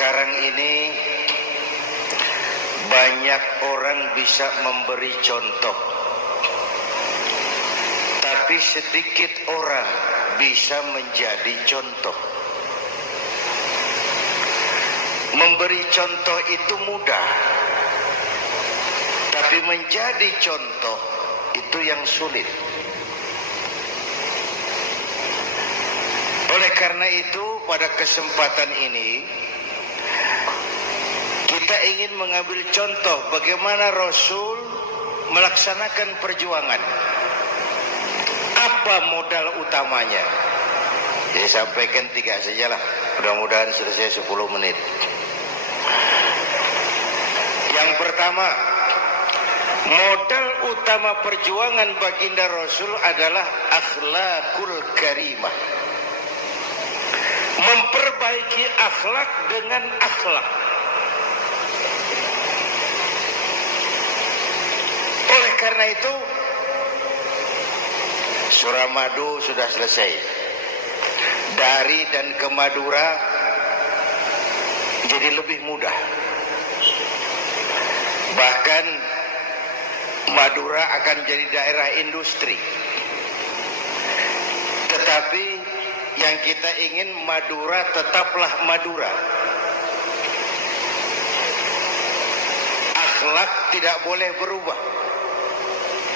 Sekarang ini banyak orang bisa memberi contoh, tapi sedikit orang bisa menjadi contoh. Memberi contoh itu mudah, tapi menjadi contoh itu yang sulit. Oleh karena itu, pada kesempatan ini kita ingin mengambil contoh bagaimana Rasul melaksanakan perjuangan. Apa modal utamanya? Saya sampaikan 3 sajalah, mudah-mudahan selesai 10 menit. Yang pertama, modal utama perjuangan baginda Rasul adalah akhlakul karimah. Memperbaiki akhlak dengan akhlak. Oleh karena itu, Suramadu sudah selesai. Dari dan ke Madura jadi lebih mudah. Bahkan Madura akan jadi daerah industri. Tetapi yang kita ingin Madura tetaplah Madura. Akhlak tidak boleh berubah.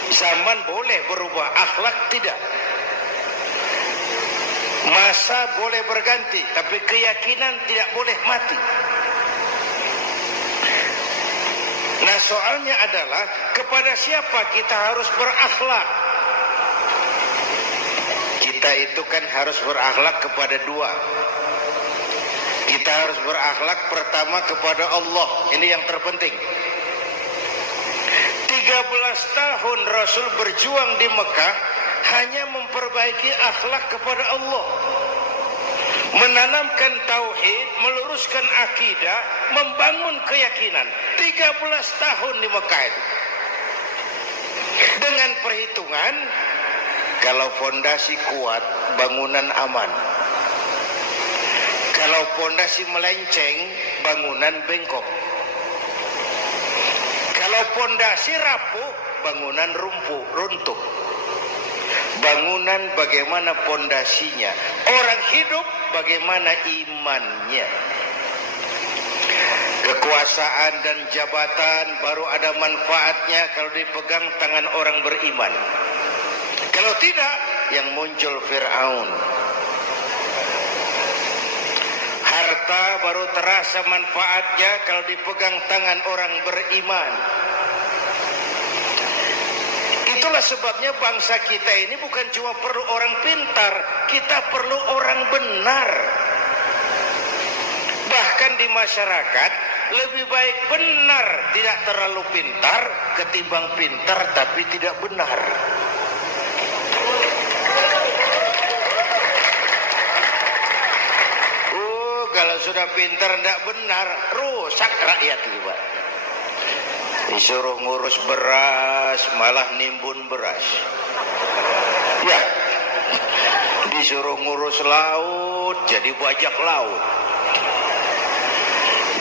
Zaman boleh berubah, akhlak tidak. Masa boleh berganti, tapi keyakinan tidak boleh mati. Nah, soalnya adalah kepada siapa kita harus berakhlak? Kita itu kan harus berakhlak kepada dua. Kita harus berakhlak pertama kepada Allah. Ini yang terpenting. 13 tahun Rasul berjuang di Mekah hanya memperbaiki akhlak kepada Allah, menanamkan tauhid, meluruskan akidah, membangun keyakinan. 13 tahun di Mekah itu. Dengan perhitungan, kalau fondasi kuat, bangunan aman. Kalau fondasi melenceng, bangunan bengkok. Kalau fondasi rapuh, bangunan runtuh. Bangunan bagaimana fondasinya, orang hidup bagaimana imannya. Kekuasaan dan jabatan baru ada manfaatnya kalau dipegang tangan orang beriman. Kalau tidak, yang muncul Fir'aun. Harta baru terasa manfaatnya kalau dipegang tangan orang beriman. Itulah sebabnya bangsa kita ini bukan cuma perlu orang pintar, kita perlu orang benar. Bahkan di masyarakat lebih baik benar tidak terlalu pintar ketimbang pintar tapi tidak benar. Kalau sudah pintar tidak benar, rusak rakyat itu, Pak. Disuruh ngurus beras, malah nimbun beras. Ya, disuruh ngurus laut, jadi bajak laut.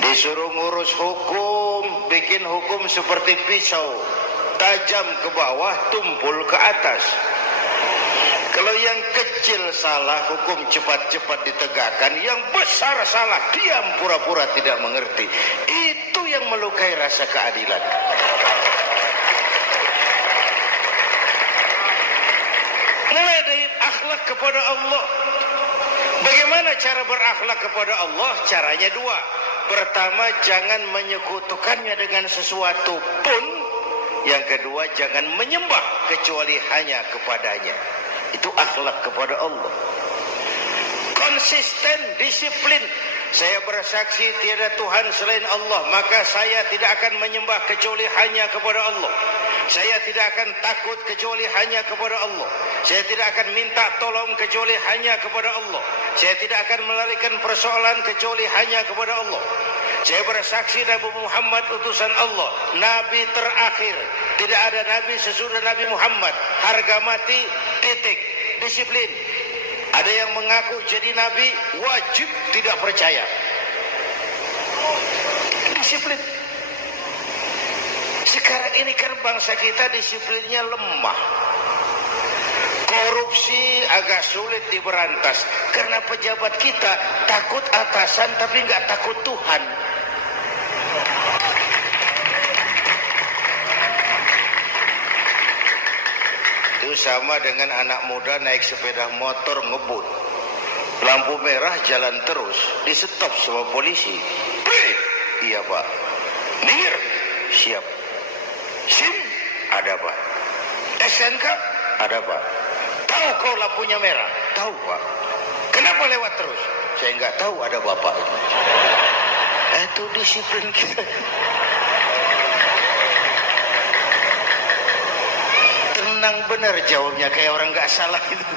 Disuruh ngurus hukum, bikin hukum seperti pisau, tajam ke bawah, tumpul ke atas. Kalau yang kecil salah, hukum cepat-cepat ditegakkan. Yang besar salah, diam pura-pura tidak mengerti. Itu yang melukai rasa keadilan. Mulai dari akhlak kepada Allah. Bagaimana cara berakhlak kepada Allah? Caranya dua. Pertama, jangan menyekutukannya dengan sesuatu pun. Yang kedua, jangan menyembah kecuali hanya kepadanya. Itu akhlak kepada Allah. Konsisten, disiplin. Saya bersaksi tiada Tuhan selain Allah, maka saya tidak akan menyembah kecuali hanya kepada Allah. Saya tidak akan takut kecuali hanya kepada Allah. Saya tidak akan minta tolong kecuali hanya kepada Allah. Saya tidak akan melarikan persoalan kecuali hanya kepada Allah. Saya bersaksi Nabi Muhammad utusan Allah, Nabi terakhir. Tidak ada Nabi sesudah Nabi Muhammad. Harga mati, titik. Disiplin. Ada yang mengaku jadi Nabi, wajib tidak percaya. ini kan bangsa kita disiplinnya lemah. Korupsi agak sulit diberantas karena pejabat kita takut atasan tapi nggak takut Tuhan. Itu sama dengan anak muda naik sepeda motor ngebut, lampu merah jalan terus, di stop sama polisi. Iya pak. Minggir. Siap. SIM ada pak. SNK ada pak. Tahu kau lampunya merah? Tahu pak. Kenapa lewat terus? Saya nggak tahu, ada bapak. Itu disiplin kita. Tenang benar jawabnya, kayak orang nggak salah itu.